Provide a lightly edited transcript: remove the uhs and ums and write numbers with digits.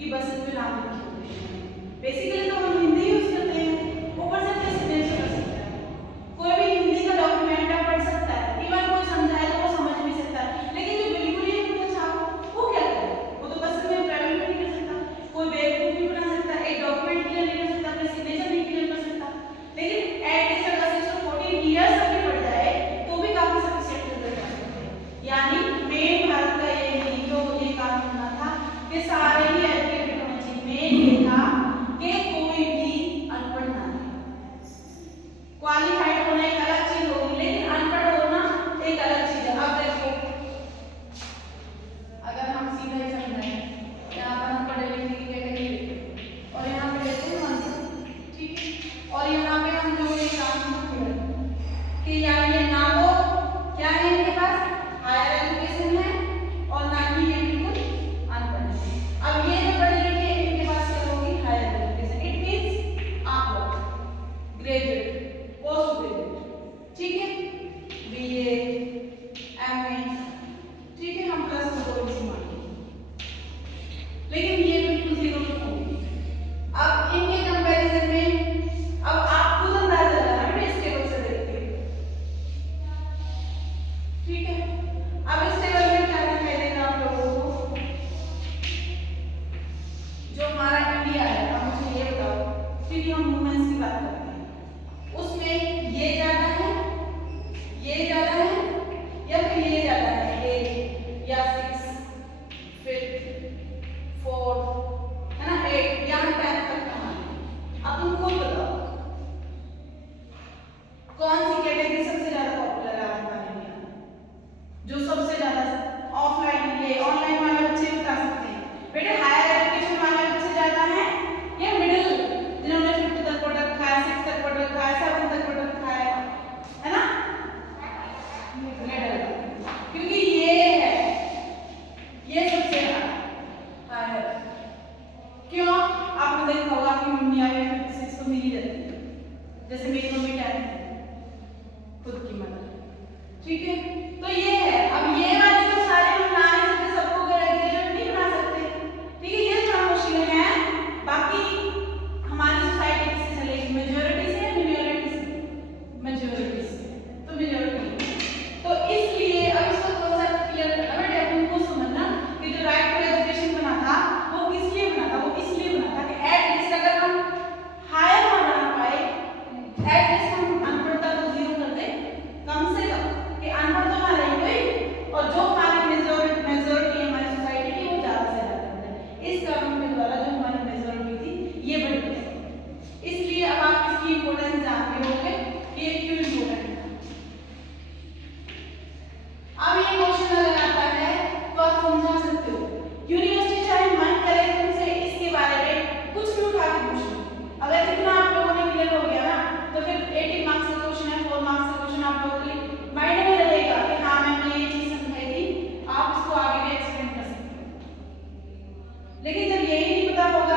कि बसेस में नाम लिखे होते हैं। बेसिकली तो हम हिंदी यूज करते हैं, ऊपर से प्रेसिडेंट कर सकता है, कोई भी हिंदी का डॉक्यूमेंट आप पढ़ सकता है, इवन कोई समझाए तो वो समझ भी सकता है। लेकिन जो बिल्कुल ही उनका छाप वो क्या करे, वो तो बस में ट्रैवल भी नहीं कर सकता, कोई बेवकूफ भी बना सकता है, एक डॉक्यूमेंट क्लियर नहीं कर सकता, अपने सिग्नेचर नहीं क्लियर कर सकता। लेकिन एटलीस्ट अगर 614 ईयर्स तक भी पढ़ जाए तो भी काफी सफिशिएंट रिजल्ट आ सकते हैं। यानी मेन भारत का ये नहीं जो ये काम करना था कि सारे ही एजुकेटेड होने चाहिए। मेन ये था कि कोई भी अनपढ़ ना रहे। क्वालिफाइड होना एक अलग चीज होगी, लेकिन अनपढ़ होना एक अलग चीज है। अब देखो अगर हम सीधा ही समझाएं, यहाँ पर हम पढ़े लिखे की कैटेगरी लेते और यहाँ पे लेते हैं वन, ठीक है, और यहाँ पे हम जो ये काम कि यार ये ना तो क्या है इनके पास हायर एजुकेशन है और ना ही ये बिल्कुल अनपढ़ है। अब ये जो पढ़े लिखे हैं इनके पास क्या होगी हायर एजुकेशन, इट मींस आप लोग ग्रेजुएट, पोस्ट ग्रेजुएट, ठीक है, बीए, एमए, ठीक है, हम प्लस में कोई भी मान लीजिए, लेकिन ये बिल्कुल जीरो में होगी। अब इनके कंपैरिजन में अब आप खुद अंदाजा लगाना बेटा इस टेबल से देख के, ठीक है। अब इस टेबल में क्या दिखाई देगा आप लोगों को, जो हमारा इंडिया है। अब मुझे ये बताओ, क्योंकि हम वुमेन्स की बात करते हैं, उसमें ये ज्यादा है, ये ज्यादा है या फिर ये ज्यादा है, ये या 6 5 4 है ना 8 या 10 तक का मान। अब तुम खुद बताओ कौन सी कैटेगरी सबसे ज्यादा पॉपुलर है आज हमारे इंडिया में, जो सबसे ज्यादा ऑफलाइन ये ऑनलाइन वाले बच्चे बता सकते हैं बेटे, हायर एजुकेशन वाले बच्चे ज्यादा हैं या मिडिल जिन्होंने 5th तक पढ़ रखा है, 6th तक पढ़ रखा है, 7th तक पढ़ रखा है ना, मिडिल, क्योंकि ये है ये सबसे हायर। क्यों? आपने देखा होगा कि इंडिया में 56 तो मिल ही जाती है, जैसे मेरी मम्मी 10 है खुद की मदद, ठीक है। तो ये है, अब ये वाले तो सारे हम ला नहीं सकते, सबको ग्रेजुएट नहीं बना सकते, ठीक है, ये थोड़ा मुश्किल है। बाकी हमारी सोसाइटी किससे चलेगी, मेजॉरिटी से या मिनॉरिटी से, मेजॉरिटी से, तो मेजॉरिटी, तो इसलिए अब इसको थोड़ा सा क्लियर करना बेटा, अपन को समझना कि जो राइट टू एजुकेशन बना था वो किस लिए बना था, वो इसलिए बना था कि एटलीस्ट अगर हम हायर ना बना पाए, एटलीस्ट हम अनपढ़ता तो जीरो कर दे, कम से कम कि अनपढ़ तो ना रहे कोई, और जो हमारी मेजॉरिटी है हमारी सोसाइटी की वो ज्यादा से ज्यादा है। इस कानून के द्वारा जो हमारी मेजॉरिटी थी ये बढ़ गई। इसलिए अब आप इसकी इंपॉर्टेंस जानते होंगे कि ये क्यों इंपॉर्टेंट है। अब ये क्वेश्चन अगर आता है तो आप समझा सकते हो, यूनिवर्सिटी चाहे मन करे तुमसे इसके बारे में कुछ भी उठा के पूछ लो, अगर इतना आप लोगों ने क्लियर हो गया ना तो फिर 80 मार्क्स का क्वेश्चन है, 4 मार्क्स का क्वेश्चन आप लोगों के माइंड में रहेगा कि हाँ मैंने ये चीज समझाई थी, आप इसको आगे भी एक्सप्लेन कर सकते हो। लेकिन जब यही नहीं पता होगा